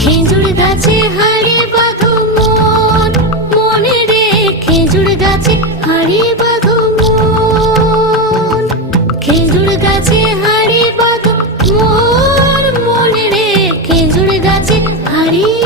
খেজুর গাছে হাড়ি বাঁধো মন, মনে রে খেজুর গাছে হাড়ি বাঁধো মন। খেজুর গাছে হাড়ি বাঁধো মন, মনে রে খেজুর গাছে হাড়ি